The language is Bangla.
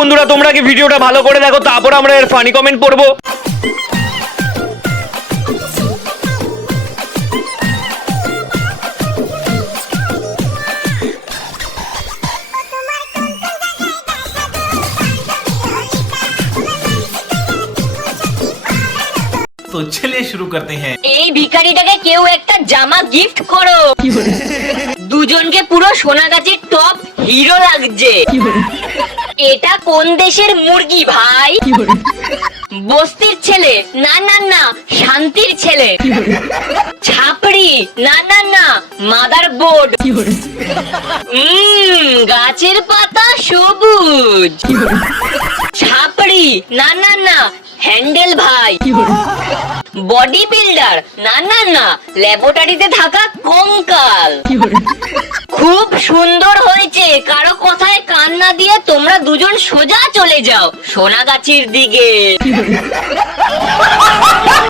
বন্ধুরা তোমরা কি ভিডিওটা ভালো করে দেখো, তারপর আমরা এর ফানি কমেন্ট পড়বো। तो चलिए शुरू करते हैं। এই ভিখারিটাকে কেউ একটা জামা গিফট করো। দুজনকে পুরো সোনাগাছির টপ হিরো লাগছে। এটা কোন দেশের মুরগি ভাই? বস্তির ছেলে না না না, শান্তির ছেলে। ছাপড়ি না না না, মাদার বোর্ড। গাছের পাতা সবুজ। ছাপড়ি না না না, হ্যান্ডেল ভাই। বডি বিল্ডার না না না, ল্যাবরেটরিতে থাকা কঙ্কাল। খুব সুন্দর হয়েছে, কারো কথায় কান না দিয়ে তোমরা দুজন সোজা চলে যাও সোনাগাছির দিকে।